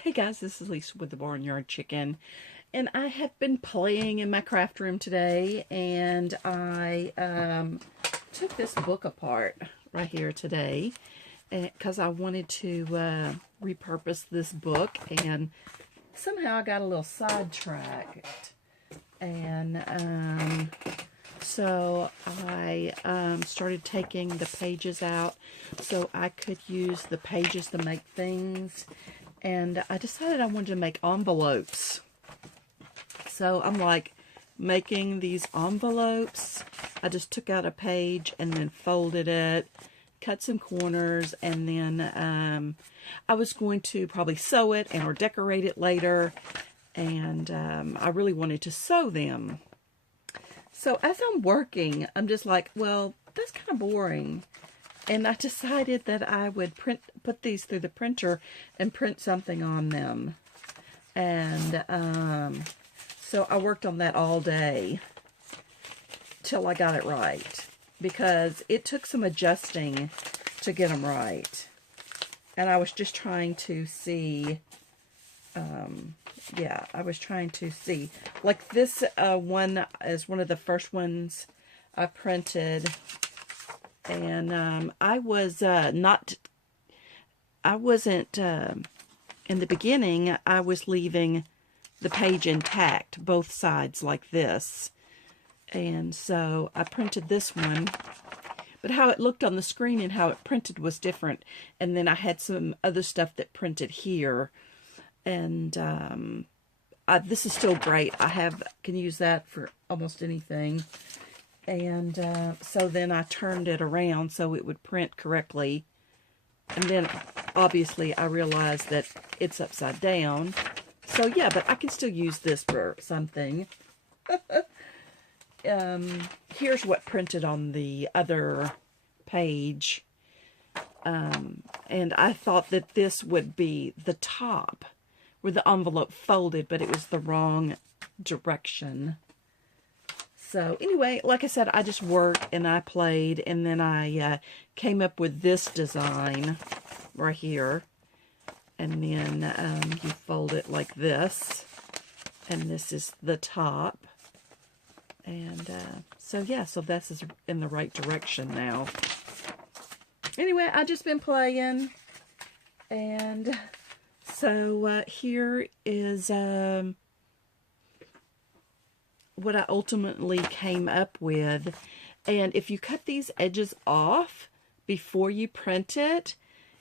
Hey guys, this is Lisa with the Barnyard Chicken, and I have been playing in my craft room today, and I took this book apart right here today because I wanted to repurpose this book, and somehow I got a little sidetracked, and so I started taking the pages out so I could use the pages to make things. And I decided I wanted to make envelopes. So I'm like making these envelopes. I just took out a page and then folded it, cut some corners, and then I was going to probably sew it or decorate it later. And I really wanted to sew them. So as I'm working, I'm just like, well, that's kind of boring. And I decided that I would put these through the printer and print something on them. And so I worked on that all day till I got it right. Because it took some adjusting to get them right. And I was just trying to see, yeah, I was trying to see. Like this one is one of the first ones I printed. And I wasn't, in the beginning, I was leaving the page intact, both sides like this. And so I printed this one. But how it looked on the screen and how it printed was different. And then I had some other stuff that printed here. And this is still great. Can use that for almost anything. And so then I turned it around so it would print correctly. And then obviously I realized that it's upside down. So yeah, but I can still use this for something. Here's what printed on the other page. And I thought that this would be the top where the envelope folded, but it was the wrong direction. So anyway, like I said, I just worked and I played, and then I came up with this design right here. And then you fold it like this, and this is the top. And so yeah, so this is in the right direction now. Anyway, I just been playing, and so here is what I ultimately came up with. And if you cut these edges off before you print it,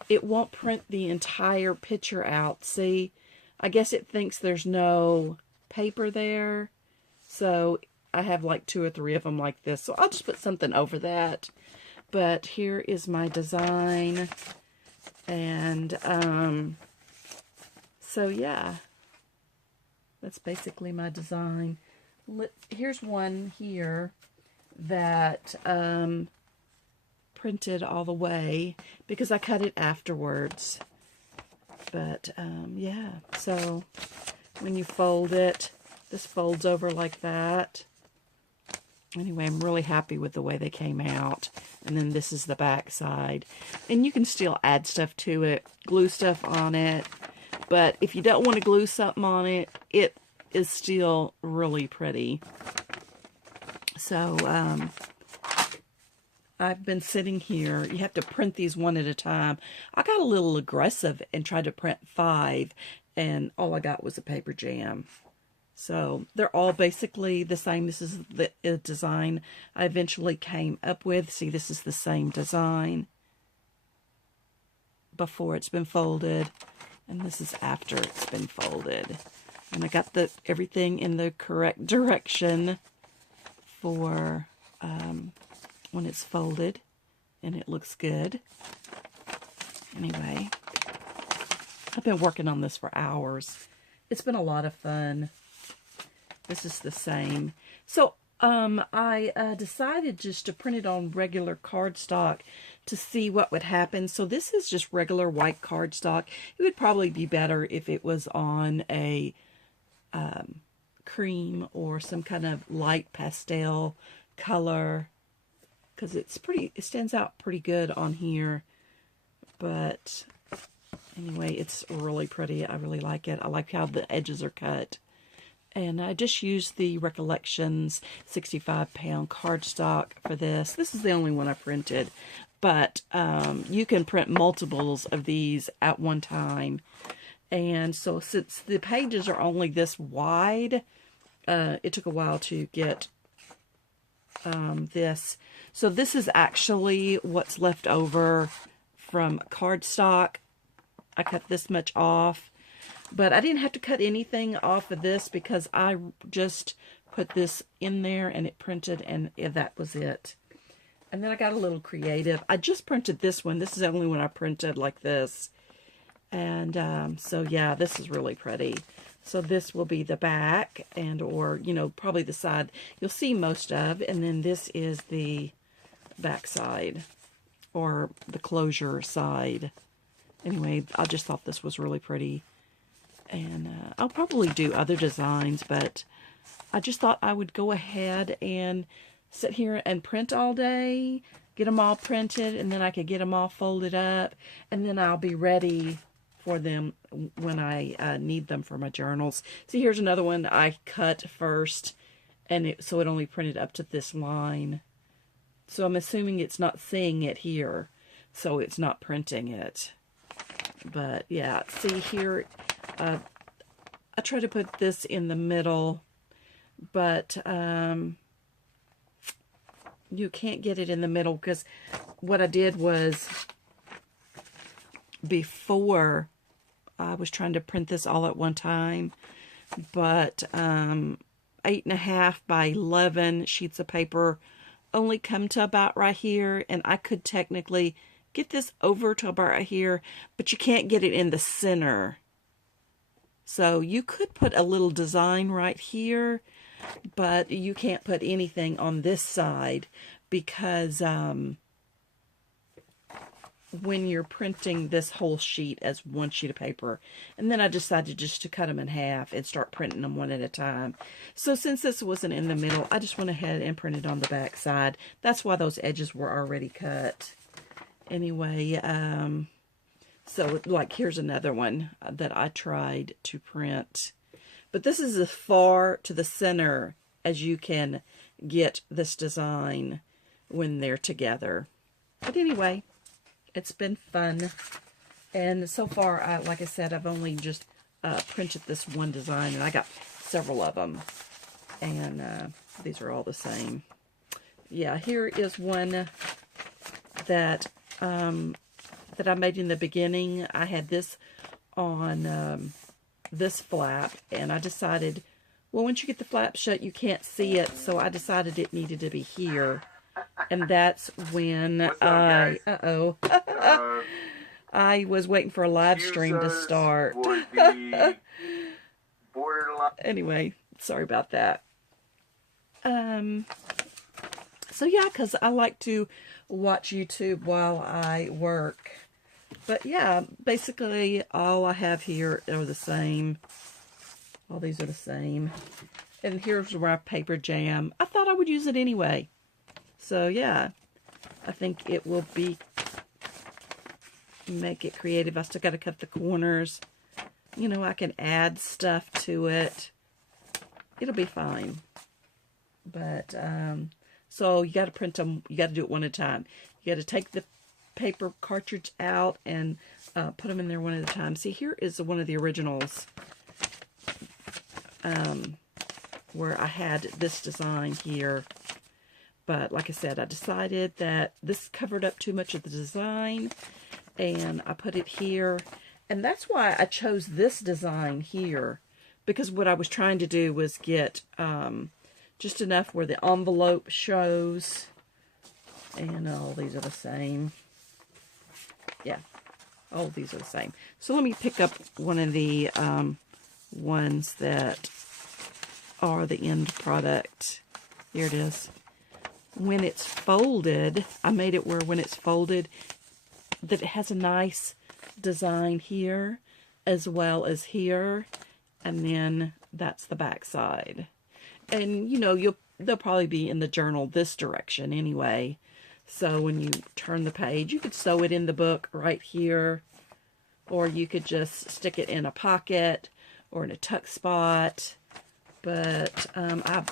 it won't print the entire picture out. See, I guess it thinks there's no paper there. So I have like 2 or 3 of them like this. So I'll just put something over that. But here is my design. And so yeah, that's basically my design. Here's one here that printed all the way because I cut it afterwards. But yeah, so when you fold it, this folds over like that. Anyway, I'm really happy with the way they came out. And then this is the back side. And you can still add stuff to it, glue stuff on it. But if you don't want to glue something on it, it is still really pretty. So I've been sitting here. You have to print these one at a time. I got a little aggressive and tried to print 5, and all I got was a paper jam. So they're all basically the same. This is the design I eventually came up with. See, this is the same design before it's been folded, and this is after it's been folded. And I got everything in the correct direction for when it's folded, and it looks good. Anyway, I've been working on this for hours. It's been a lot of fun. This is the same. So I decided just to print it on regular cardstock to see what would happen. So this is just regular white cardstock. It would probably be better if it was on a cream or some kind of light pastel color, because it stands out pretty good on here. But Anyway, it's really pretty. I really like it. I like how the edges are cut. And I just used the Recollections 65-pound cardstock for this. This is the only one I printed. But you can print multiples of these at one time. And so since the pages are only this wide, it took a while to get this. So this is actually what's left over from cardstock. I cut this much off. But I didn't have to cut anything off of this because I just put this in there and it printed, and that was it. And then I got a little creative. I just printed this one. This is the only one I printed like this. And so yeah, this is really pretty. So this will be the back, and or, you know, probably the side you'll see most of. And then this is the back side, or the closure side. Anyway, I just thought this was really pretty. And I'll probably do other designs, but I just thought I would go ahead and sit here and print all day, get them all printed, and then I could get them all folded up, and then I'll be ready for them when I need them for my journals. See, here's another one I cut first, and so it only printed up to this line. So I'm assuming it's not seeing it here, so it's not printing it. But yeah, see here, I try to put this in the middle, but you can't get it in the middle because what I did was, before I was trying to print this all at one time, but 8.5 by 11 sheets of paper only come to about right here, and I could technically get this over to about right here, but you can't get it in the center. So you could put a little design right here, but you can't put anything on this side because when you're printing this whole sheet as one sheet of paper. And then I decided just to cut them in half and start printing them one at a time. So since this wasn't in the middle, I just went ahead and printed on the back side. That's why those edges were already cut. Anyway, so like here's another one that I tried to print. But this is as far to the center as you can get this design when they're together. But anyway, it's been fun. And so far, like I said, I've only just printed this one design, and I got several of them. And these are all the same. Yeah, here is one that that I made in the beginning. I had this on this flap, and I decided, well, once you get the flap shut, you can't see it, so I decided it needed to be here. And that's when I I was waiting for a live stream to start. Anyway, sorry about that. So yeah, because I like to watch YouTube while I work. But yeah, basically all I have here are the same. All these are the same. And here's my paper jam. I thought I would use it anyway. So yeah, I think it will make it creative. I still got to cut the corners. You know, I can add stuff to it. It'll be fine. But, so you got to print them. You got to do it one at a time. You got to take the paper cartridge out and put them in there one at a time. See, here is one of the originals where I had this design here. But like I said, I decided that this covered up too much of the design, and I put it here. And that's why I chose this design here, because what I was trying to do was get just enough where the envelope shows. And all these are the same. Yeah, all of these are the same. So let me pick up one of the ones that are the end product. Here it is. When it's folded, I made it where when it's folded, that it has a nice design here as well as here, and then that's the back side. And you know, they'll probably be in the journal this direction anyway. So when you turn the page, you could sew it in the book right here, or you could just stick it in a pocket or in a tuck spot. But I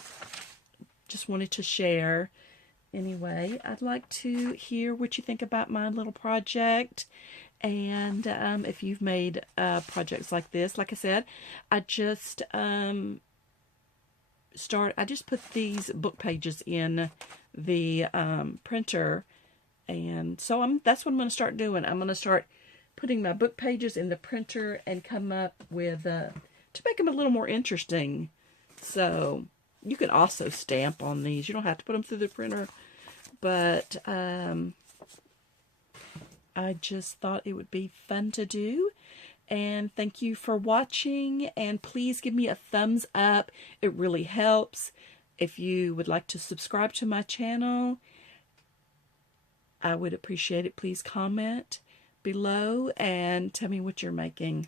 just wanted to share. Anyway, I'd like to hear what you think about my little project. And if you've made projects like this, like I said, I just put these book pages in the printer, and so that's what I'm going to start doing. I'm going to start putting my book pages in the printer and come up with to make them a little more interesting. So you can also stamp on these. You don't have to put them through the printer, but I just thought it would be fun to do. And thank you for watching, and please give me a thumbs up. It really helps. If you would like to subscribe to my channel, I would appreciate it. Please comment below and tell me what you're making.